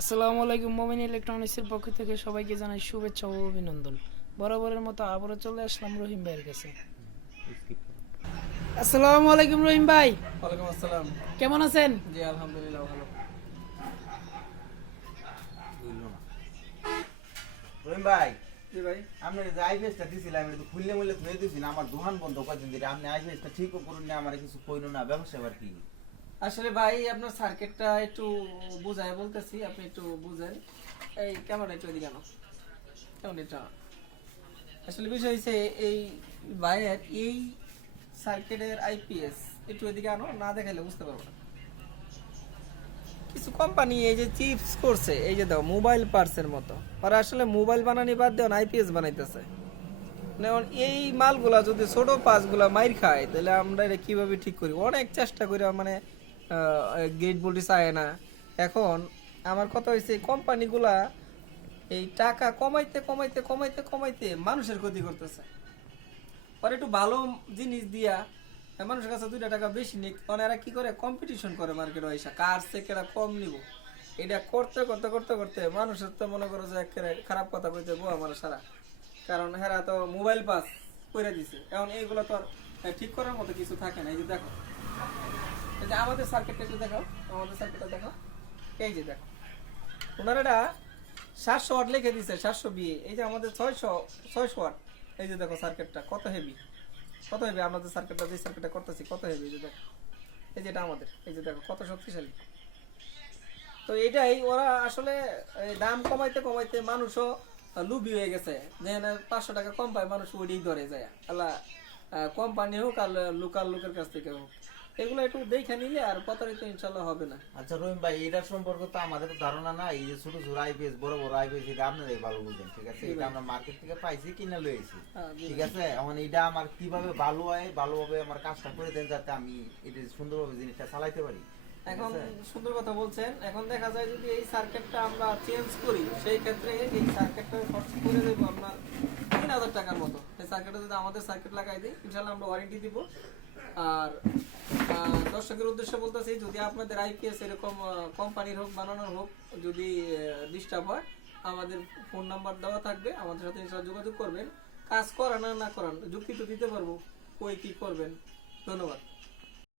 আসসালামু আলাইকুম। মোমিন ইলেকট্রনিক্সের পক্ষ থেকে সবাইকে জানাই শুভেচ্ছা ও অভিনন্দন। বরাবরের মতো আবারও চলে আসলাম রহিম ভাইয়ের কাছে। আসসালামু আলাইকুম রহিম ভাই, ওয়ালাইকুম আসসালাম। কেমন আছেন? জি আলহামদুলিল্লাহ ভালো। রহিম ভাই, জি ভাই, আপনি যে আইপিএসটা দিছিলাম এটা তো খুললে মুললে ধুয়ে দিছি না, আমার দোকান বন্ধ কয়েকদিন ধরে। আপনি আইপিএসটা ঠিকও করুন না, আমার কিছু কইলো না, ব্যবসা আবার কি? আসলে ভাই আপনার সার্কিটটা একটু বুঝায় বলতেছি, আপনি একটু বুঝেন। এই ক্যামেরা একটু এদিকে আনো, কেমন এটা। আসলে বিষয় হচ্ছে এই ভাইয়ের এই সার্কিটের আইপিএস একটু এদিকে আনো, না দেখাইলে বুঝতে পারবো না। কিছু কোম্পানি এই যে চিপস করছে, এই যে দাও মোবাইল পার্টসের মতো, ওরা আসলে মোবাইল বানানি বাদ দিয়ে আইপিএস বানাইতেছে। যেমন এই মালগুলা যদি ছোট পাঁচগুলা মাইর খায় তাহলে আমরা এটা কিভাবে ঠিক করি, অনেক চেষ্টা করি, মানে গেট বলতে চায় না। এখন আমার কথা হয়েছে কোম্পানিগুলা এই টাকা কমাইতে কমাইতে কমাইতে কমাইতে মানুষের ক্ষতি করতেছে। পরে একটু ভালো জিনিস দিয়া মানুষের কাছে 2 টাকা বেশি নিক, মানে এরা কি করে কম্পিটিশন করে মার্কেটে এসে কার থেকে এরা কম নিব। এটা করতে করতে করতে করতে মানুষের তো মনে করো যে একেবারে খারাপ কথা কইতে গো আমার সারা, কারণ হেরা তো মোবাইল পাস করে দিছে। এখন এইগুলো তো আর ঠিক করার মতো কিছু থাকে না। এই যে দেখো, এই যে আমাদের সার্কিটটা একটু দেখো, আমাদের সার্কিটটা দেখো, এই যে দেখো ওনারা এটা 700 ওয়াট লিখে দিছে, 700 বিয়ে। এই যে আমাদের 600 ওয়াট। এই যে দেখো সার্কিটটা কত হেভি, কত হেভি আমাদের সার্কিটটা, যে সার্কিটটা করতেছি কত হেভি। এই যে দেখো, এই যে এটা আমাদের, এই যে দেখো কত শক্তিশালী। তো এটাই ওরা আসলে এই দাম কমাইতে কমাইতে মানুষও লুবি হয়ে গেছে, যে 500 টাকা কম পায় মানুষ ওইটাই ধরে যায়। আল্লাহ কোম্পানি হোক আর লোকাল লোকের কাছ থেকে হোক, এগুলো একটু দেখে নিলে আর প্রতারিত ইনশাল্লাহ হবে না। আচ্ছা রহিম ভাই, এটার সম্পর্কে তো আমাদের তো ধারণা নাই। এই যে ছোট ছোট আইপিএস, বড় বড় আইপিএস, এটা আপনারাই ভালো বুঝেন, ঠিক আছে? এটা আমরা মার্কেট থেকে পাইছি, কিনা লইছি, ঠিক আছে? এখন এটা আমার কিভাবে ভালো হয়, ভালোভাবে আমার কাজটা করে দেন, যাতে আমি এটা সুন্দরভাবে জিনিসটা চালাইতে পারি। এখন সুন্দর কথা বলছেন। এখন দেখা যায় যদি এই সার্কিটটা আমরা চেঞ্জ করি, সেই ক্ষেত্রে এই সার্কিটটা খরচ করে দেবো আপনার 3000 টাকার মতো। এই সার্কিটটা যদি আমাদের সার্কিট লাগাই দিই, ইনশাল্লাহ আমরা ওয়ারেন্টি দিব। আর দর্শকের উদ্দেশ্যে বলতেছি, যদি আপনাদের আইপিএস এরকম কোম্পানির হোক বানানোর হোক যদি ডিস্টার্ব হয়, আমাদের ফোন নাম্বার দেওয়া থাকবে, আমাদের সাথে ইনশাল্লাহ যোগাযোগ করবেন। কাজ করান না করান যুক্তি তো দিতে পারবো, কই কি করবেন। ধন্যবাদ।